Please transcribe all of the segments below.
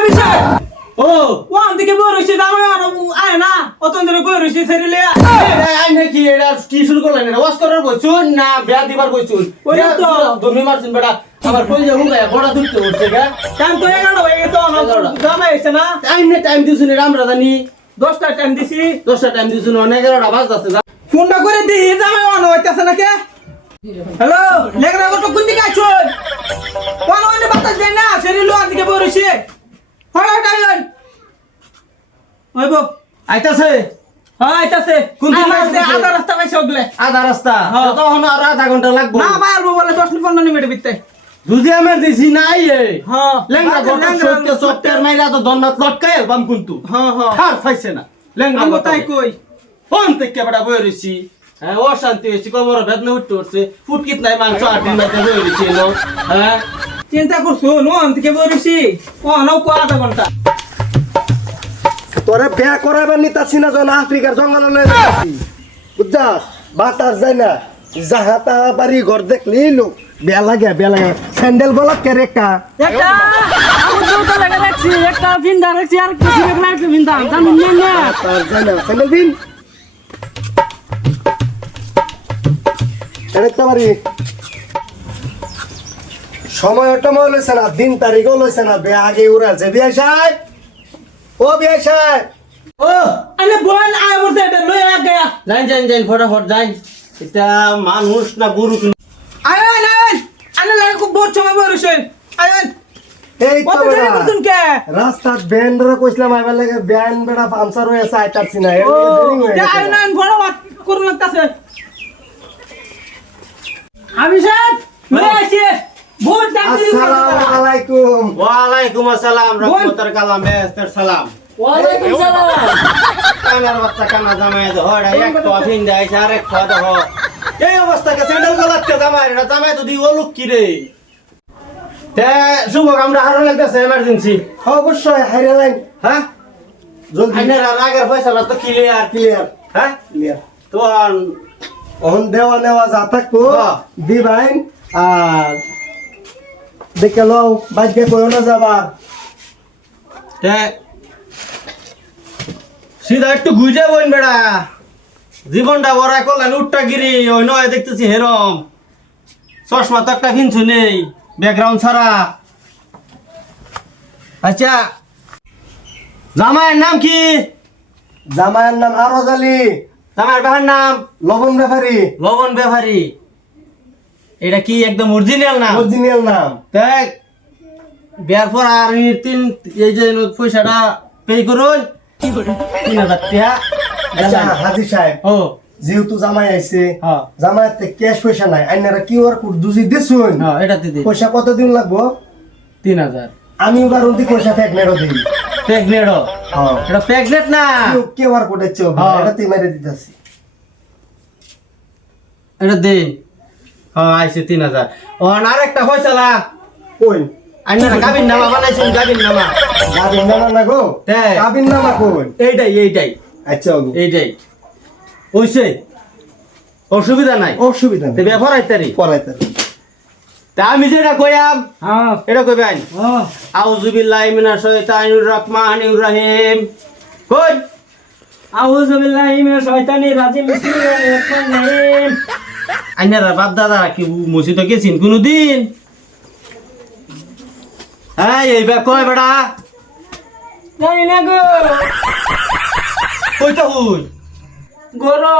অভিষেক ও ওখান থেকে বড় হয়েছে আয় না অতন ধরে বড় হয়েছে ফেরিলে আই নাকি এটা কি শুরু করলেন এটা ওয়াশ করার বইছুন না বিয়া দিবার বইছুন ওই তো। তুমি মারছেন বেটা আমার কই যাবো গায় বড় দুধতে উঠছে গা টাইম তো 11 হয়ে গেছে জামা এসে না টাইম দিছুন এটা আমরা জানি 10টা টাইম দিছি 10টা টাইম দিছুন অনেক 11টা বাজতাছে যা ফোনটা করে দি জামা অন হইতাছে নাকি হ্যালো লেগরা কত কোন দিকে আছো কোন ওনে বাতাস দেয় না শরীর ওখান থেকে বড় হয়েছে হড়া টাইম ওইবো আইতাছে হ্যাঁ আইতাছে কোন দিকে আইতাছে? আধা রাস্তা পাইছে ওগলে আধা রাস্তা হ্যাঁ। তখন আর আধা ঘন্টা লাগবে না পারবো বলে 10-15 মিনিট ভিতরে দুজি আমার দিছি নাই এ হ্যাঁ লেঙ্গা গোটা সত্যি সত্যের মাইরা তো দন্নাত লটকায় বাম কুন্তু হ্যাঁ হ্যাঁ হার পাইছে না লেঙ্গা আমগো গোটা তাই কই ফোন থেকে বেটা বই রইছি হ্যাঁ অশান্তি হয়েছি কোমর বেদনা উঠতে উঠছে ফুটকিত নাই মাংস আর ডিম রাতে বই রইছি এলো হ্যাঁ চিন্তা করছো নো আমি থেকে বলেছি ও নাও কো আধা ঘন্টা তোরে বিয়া করাবার নিতাছি না জন আফ্রিকার জঙ্গলে লয়ে যাচ্ছি বুঝছাস বাতাস যায় না যাহা তাহা বাড়ি ঘর দেখলি লোক বেয়া লাগে স্যান্ডেল বলা কেরেকা একটা আমি দুটো লাগা রাখছি একটা ভিন্দা রাখছি আর কিছু লাগা ভিন্দা জানুন না বাতাস যায় না স্যান্ডেল বিন কেরেকটা বাড়ি সময়টা মনে লইছে না দিন তারিখও লইছে না বে আগে উড়াছে বিয়া সাহেব ও বিয়া সাহেব ও আরে বোন আয় বলতে এটা লই আ গয়া যাই ফটাফট যাই এটা মানুষ না গরু আয় আয় আয় আরে লাগে খুব বহুত সময় বলেছে আয় আয় এই তো কত দেরি বেটা করছুন কে রাস্তার ব্যান্ডরা কইছিলাম আইবার লাগে ব্যান্ড বেটা পাঞ্চার হয়ে আছে আইতাছি না ও তে আয় না বড় বাত করুন লাগতাছে আমি সাহেব লই আইছি বহুত ডাক্তারি আসসালামু আলাইকুম ওয়ালাইকুম আসসালাম রহমতুল্লাহ কালাম বেস্তের সালাম ওয়ালাইকুম সালাম কানার বাচ্চা কানা জামাই তো হড়া এক তো আফিন দেয় আর এক খাওয়া দাও এই অবস্থাকে স্যান্ডেল গলাতে জামাই এটা জামাই তো দিও লোক কি রে তে শুভ আমরা হারো লাগতেছে এমার্জেন্সি অবশ্যই হাইরে লাইন হ্যাঁ জলদি আইনার আগের ফয়সালা তো ক্লিয়ার ক্লিয়ার হ্যাঁ ক্লিয়ার তো অন দেওয়া নেওয়া যা থাকবো হ্যাঁ। দিবাইন আর দেখে লও বাইকে কইও না যাবার তে সিধা একটু গুজে বইন বেড়া জীবনটা বড় করলেন উঠটা গিরি ওই নয় দেখতেছি হেরম চশমা তো একটা কিনছু নেই ব্যাকগ্রাউন্ড ছাড়া আচ্ছা জামাইয়ের নাম কি জামাইয়ের নাম আরজ আলী জামাইয়ের বাহার নাম লবণ ব্যাপারী লবণ ব্যাপারী এটা কি একদম অরিজিনাল নাম অরিজিনাল নাম দেখ বিয়ার পর আর এই যে পয়সাটা পে করুন 3,000 টাকা আচ্ছা হাজি সাহেব ও যেহেতু জামাই আইছে হ্যাঁ জামাইতে ক্যাশ পয়সা নাই আইনারা কিউআর কোড দুজি দিছুন হ্যাঁ এটাতে দিই পয়সা কতদিন লাগবো 3,000 আমি এবার ওদি পয়সা ফেকনেরও দিই প্রেগনেট হ্যাঁ এটা প্রেগনেট না কিউআর কোড আছে হ্যাঁ। এটা তুই মেরে দিতাছি এটা দে হ্যাঁ আইছে 3,000 ও আর একটা ফয়সালা কই আইনারা গাবিন নামা বানাইছেন গাবিন নামা কাবিন নামা না গো হ্যাঁ। কাবিন নামা কই এইটাই আচ্ছা ওগো এইটাই ওইছে অসুবিধা নাই অসুবিধা তে নেই ব্যাপার আইতারি পড়াইতে তা আমি যেটা কইয়াম হ্যাঁ এটা কইবেন আউযু বিল্লাহি মিনাশ শাইতানির রহমানির রহিম কই আউযু বিল্লাহি মিনাশ শাইতানির রাজিম বিসমিল্লাহির রহমানির রহিম আইনারা বাপ দাদা কি মসজিদে গেছেন কোনদিন হ্যাঁ এইবার কয় বেড়া জানি না গো কইতা হই গরো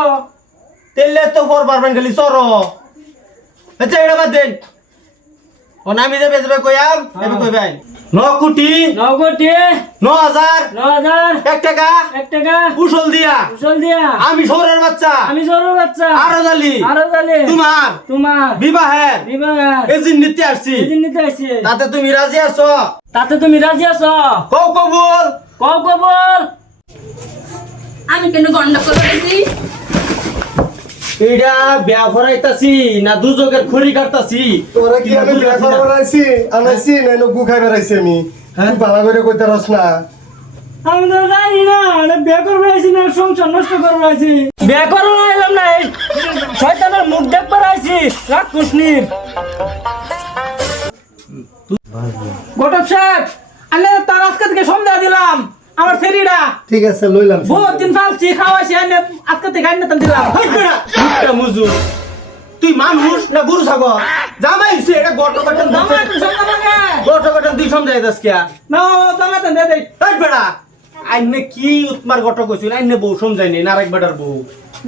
তেলে তো পর পারবেন খালি সর আচ্ছা এটা বাদ দেন ও নামি যাবে যাবে কইয়াম এবে কইবেন 9 কোটি 9 কোটি 9,000 9,000 1 টাকা 1 টাকা উসল দিয়া উসল দিয়া আমি শহরের বাচ্চা আমি জরুর বাচ্চা আরো জালি আরো জালে তোমার বিবাহ বিবাহ এজিন নিতে আসছি এদিন নিতে আইছে তাতে তুমি রাজি আছো তাতে তুমি রাজি আছো কও কবুল কও কবল আমি কেন গন্ডগোল করেছি এইটা বিয়া ভরাইতাছি না দুজকের খড়ি কাটতাছি তোরা কি আমি বিয়া করবার আইছি আনাইছি নাইনো গু খাইবার আইছি আমি হ্যাঁ? তুই ভালো করে কইতে রস না আমি তো জানি না এটা বিয়ে করবো আইছি না সংসার নষ্ট করবো আইছি বিয়ে করবো না এলাম না এই শয়তানের মুখ দেখবার আইছি রাগ কুশনির গোটপ সাহেব আনে তার আজকে থেকে সন্ধ্যা দিলাম আমার ছেড়িটা ঠিক আছে লইলাম বহুত দিন ফালছি খাওয়াইছি আনে আজকে থেকে আনে তান দিলাম হাই বেড়া মুখটা মুজুর তুই মানুষ না গরু ছাগল জামাই হইছে এটা গটো গঠন জামাই তো সন্ধ্যা লাগে গটো গঠন তুই সমঝাই দাস কিয়া না জামাই তান দে দে হাই বেড়া আইনে কি উৎমার গটো কইছিস আইনে বউ সমঝাই নি নারেক বেটার বউ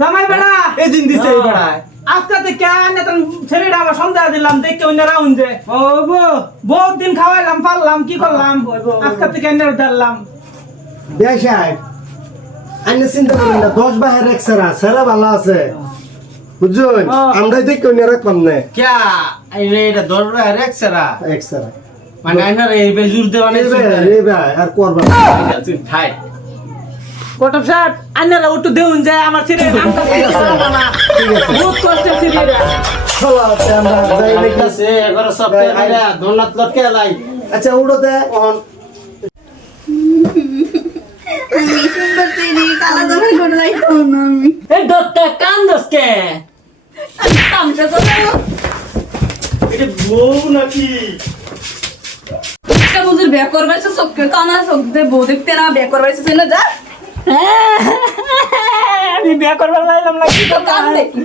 জামাই বেড়া এই দিন দিছে এই বেড়া আজকে থেকে আনে তান ছেড়িটা আমার সন্ধ্যা দিলাম দেখে অন্য রাউন্ড যে ও গো বহুত দিন খাওয়াইলাম পারলাম কি করলাম আজকে থেকে আনে ধরলাম দেখাই আইনে চিন্তা করেন না 10 বাহের এক সেরা ভালো আছে বুঝুন আমরাই দেখি অন্য রাখলাম না কিয়া আইনে এটা দররা রেক্সরা এক সেরা মানে আইনার এই বেজুর দেওয়ানে রে ভাই আর করবা না। ঠাই কটপ শার্ট আন্নারা একটু দেউন যায় আমার ছেড়ে আমটা না বহুত কষ্ট ছেড়ে চলো আচ্ছা, আমরা যাই নাকি আছে এবারে সব আইরা দোনাত লটকে লাই আচ্ছা উড়োতে অন আমি সুন্দর চিনি কালা জামাই করে লাইতাম না আমি এই দত্তা কান্দস কে তামসা করে এটা বউ নাকি একটা বুঝুর বিয়ে করবাইছে সবকে তো আমার সব দে বউ দেখতে না বিয়ে করবাইছে না যা আমি বিয়া করবার লাইলাম না তো কান দেখি